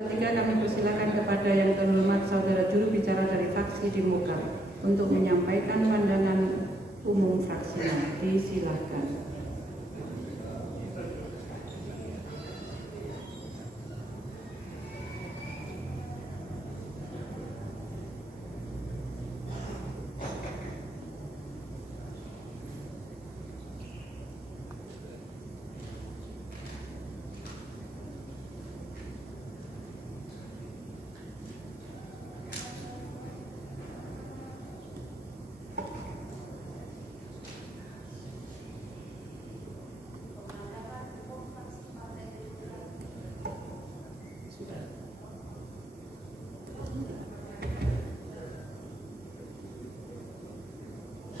Ketiga, kami persilakan kepada yang terhormat saudara juru bicara dari fraksi Demokrat untuk menyampaikan pandangan umum fraksinya. Disilakan.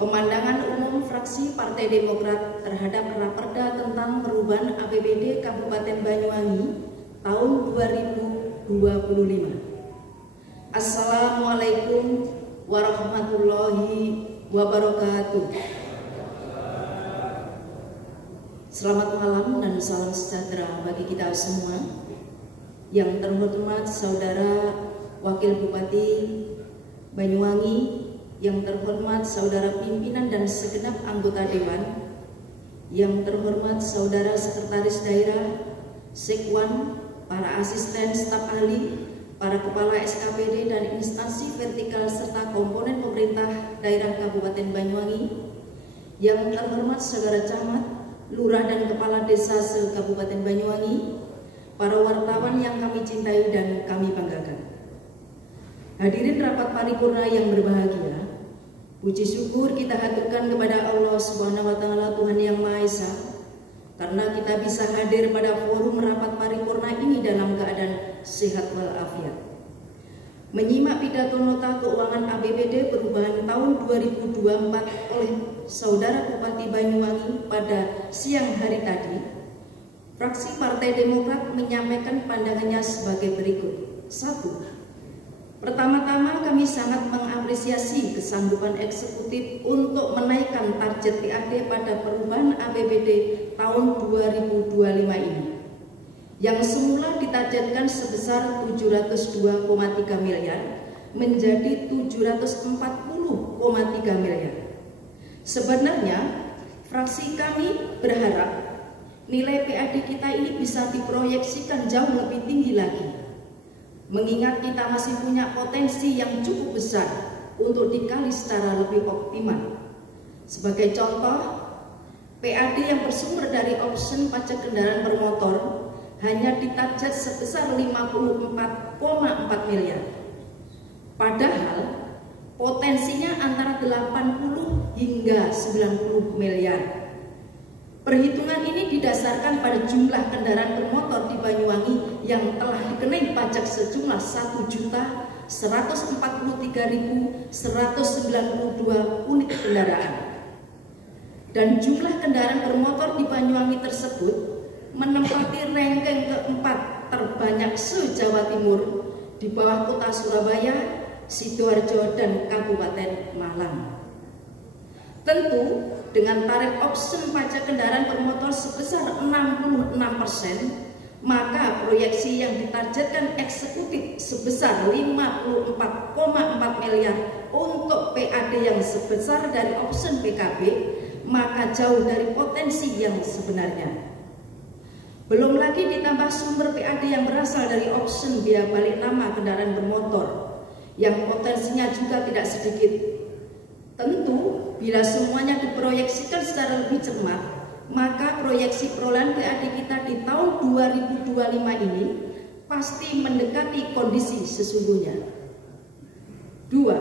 Pemandangan umum fraksi Partai Demokrat terhadap Raperda tentang perubahan APBD Kabupaten Banyuwangi tahun 2025. Assalamualaikum warahmatullahi wabarakatuh. Selamat malam dan salam sejahtera bagi kita semua. Yang terhormat Saudara Wakil Bupati Banyuwangi, yang terhormat saudara pimpinan dan segenap anggota dewan, yang terhormat saudara sekretaris daerah, sekwan, para asisten staf ahli, para kepala SKPD dan instansi vertikal serta komponen pemerintah daerah Kabupaten Banyuwangi, yang terhormat saudara camat, lurah dan kepala desa se-Kabupaten Banyuwangi, para wartawan yang kami cintai dan kami banggakan. Hadirin rapat paripurna yang berbahagia, puji syukur kita haturkan kepada Allah Subhanahu wa Ta'ala, Tuhan Yang Maha Esa, karena kita bisa hadir pada forum rapat paripurna ini dalam keadaan sehat walafiat. Menyimak pidato nota keuangan APBD perubahan tahun 2024 oleh Saudara Bupati Banyuwangi pada siang hari tadi, fraksi Partai Demokrat menyampaikan pandangannya sebagai berikut. 1. Pertama-tama kami sangat mengapresiasi kesanggupan eksekutif untuk menaikkan target PAD pada perubahan APBD tahun 2025 ini, yang semula ditargetkan sebesar 702,3 miliar menjadi 740,3 miliar. Sebenarnya fraksi kami berharap nilai PAD kita ini bisa diproyeksikan jauh lebih tinggi lagi, mengingat kita masih punya potensi yang cukup besar untuk dikali secara lebih optimal. Sebagai contoh, PAD yang bersumber dari option pajak kendaraan bermotor hanya ditarget sebesar 54,4 miliar. Padahal potensinya antara 80 hingga 90 miliar. Perhitungan ini didasarkan pada jumlah kendaraan bermotor di Banyuwangi yang telah dikenai pajak sejumlah 1.143.192 unit kendaraan. Dan jumlah kendaraan bermotor di Banyuwangi tersebut menempati ranking keempat terbanyak se-Jawa Timur di bawah kota Surabaya, Sidoarjo, dan Kabupaten Malang. Tentu dengan tarif option pajak kendaraan bermotor sebesar 66%, maka proyeksi yang ditargetkan eksekutif sebesar 54,4 miliar untuk PAD yang sebesar dari option PKB, maka jauh dari potensi yang sebenarnya. Belum lagi ditambah sumber PAD yang berasal dari option biaya balik nama kendaraan bermotor yang potensinya juga tidak sedikit. Tentu bila semuanya diproyeksikan secara lebih cermat, maka proyeksi perolehan PAD kita di tahun 2025 ini pasti mendekati kondisi sesungguhnya. 2.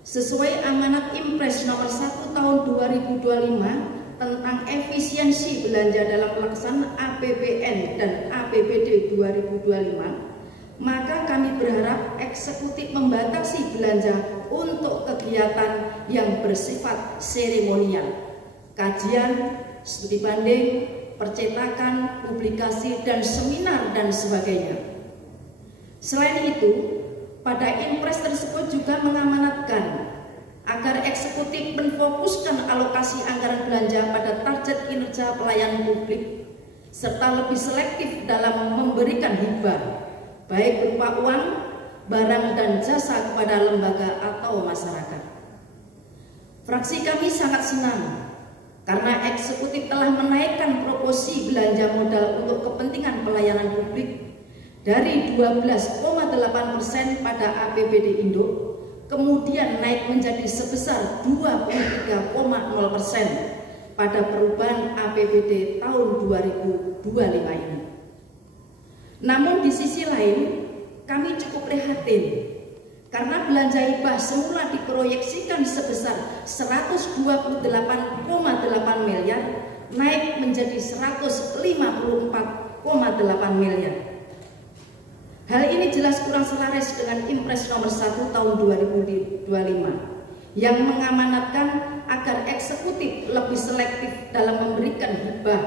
Sesuai amanat Impres nomor 1 tahun 2025 tentang efisiensi belanja dalam pelaksanaan APBN dan APBD 2025, maka kami berharap eksekutif membatasi belanja untuk kegiatan yang bersifat seremonial, kajian, studi banding, percetakan, publikasi, dan seminar, dan sebagainya. Selain itu, pada impres tersebut juga mengamanatkan agar eksekutif menfokuskan alokasi anggaran belanja pada target kinerja pelayanan publik, serta lebih selektif dalam memberikan hibah, baik berupa uang, barang, dan jasa kepada lembaga atau masyarakat. Fraksi kami sangat senang karena eksekutif telah menaikkan proporsi belanja modal untuk kepentingan pelayanan publik dari 12,8% pada APBD induk kemudian naik menjadi sebesar 23,0% pada perubahan APBD tahun 2025 ini. Namun di sisi lain, kami cukup prihatin karena belanja hibah semula diproyeksikan sebesar 128,8 miliar naik menjadi 154,8 miliar. Hal ini jelas kurang selaras dengan Impres nomor 1 tahun 2025 yang mengamanatkan agar eksekutif lebih selektif dalam memberikan hibah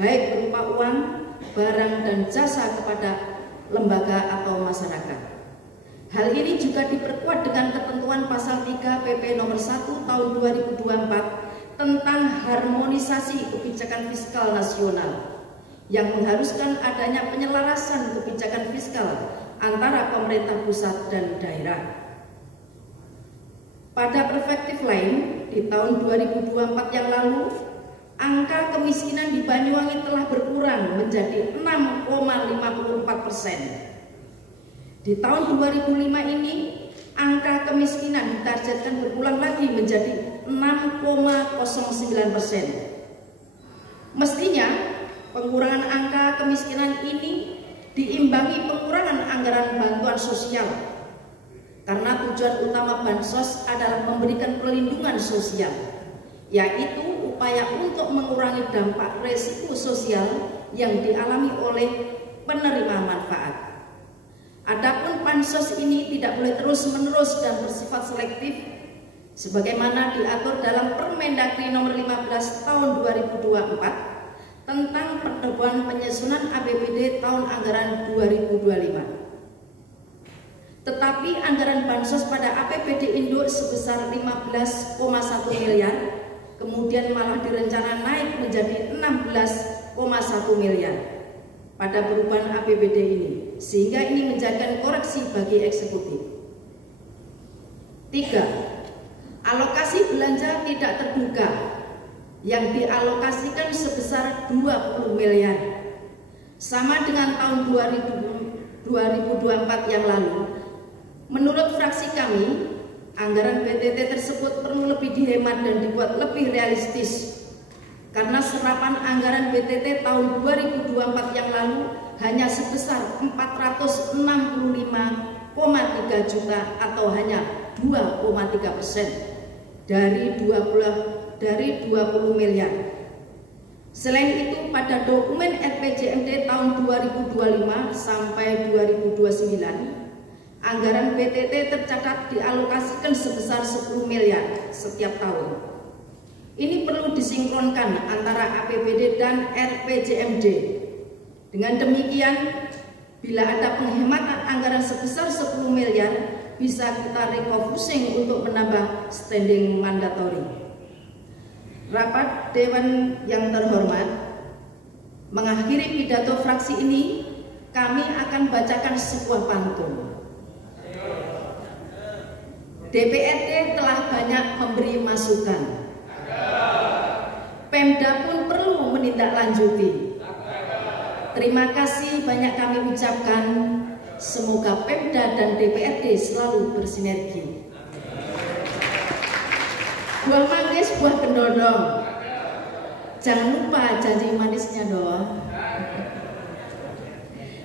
baik berupa uang, barang, dan jasa kepada lembaga atau masyarakat. Hal ini juga diperkuat dengan ketentuan pasal 3 PP nomor 1 tahun 2024 tentang harmonisasi kebijakan fiskal nasional yang mengharuskan adanya penyelarasan kebijakan fiskal antara pemerintah pusat dan daerah. Pada perspektif lain, di tahun 2024 yang lalu, angka kemiskinan di Banyuwangi telah berkurang menjadi 6,54%. Di tahun 2005 ini, angka kemiskinan ditargetkan berulang lagi menjadi 6,09%. Mestinya, pengurangan angka kemiskinan ini diimbangi pengurangan anggaran bantuan sosial, karena tujuan utama bansos adalah memberikan perlindungan sosial, yaitu upaya untuk mengurangi dampak resiko sosial yang dialami oleh penerima manfaat. Adapun bansos ini tidak boleh terus-menerus dan bersifat selektif sebagaimana diatur dalam Permendagri nomor 15 tahun 2024 tentang pertemuan penyusunan APBD tahun anggaran 2025. Tetapi anggaran bansos pada APBD induk sebesar 15,1 miliar kemudian malah direncana naik menjadi 16,1 miliar pada perubahan APBD ini, sehingga ini menjadikan koreksi bagi eksekutif. 3. Alokasi belanja tidak terduga yang dialokasikan sebesar 20 miliar, sama dengan tahun 2024 yang lalu. Menurut fraksi kami, anggaran BTT tersebut perlu lebih dihemat dan dibuat lebih realistis, karena serapan anggaran BTT tahun 2024 yang lalu hanya sebesar 465,3 juta atau hanya 2,3% dari 20 miliar. Selain itu, pada dokumen RPJMD tahun 2025 sampai 2029, anggaran BTT tercatat dialokasikan sebesar 10 miliar setiap tahun. Ini perlu disinkronkan antara APBD dan RPJMD. Dengan demikian, bila ada penghematan anggaran sebesar 10 miliar, bisa kita refocusing untuk menambah standing mandatory. Rapat Dewan yang terhormat, mengakhiri pidato fraksi ini, kami akan bacakan sebuah pantun. DPRD telah banyak memberi masukan. Pemda pun perlu menindaklanjuti. Terima kasih banyak kami ucapkan. Semoga Pemda dan DPRD selalu bersinergi. Buah manggis, buah kendodong. Jangan lupa janji manisnya dong.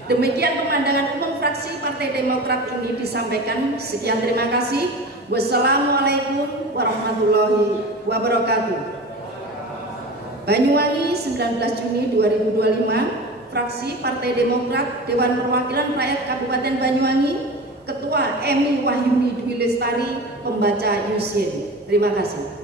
Demikian pemandangan umum fraksi Partai Demokrat ini disampaikan. Sekian, terima kasih. Wassalamualaikum warahmatullahi wabarakatuh. Banyuwangi, 19 Juni 2025, fraksi Partai Demokrat, Dewan Perwakilan Rakyat Kabupaten Banyuwangi, Ketua Emi Wahyuni Dwi Lestari, pembaca Yusin. Terima kasih.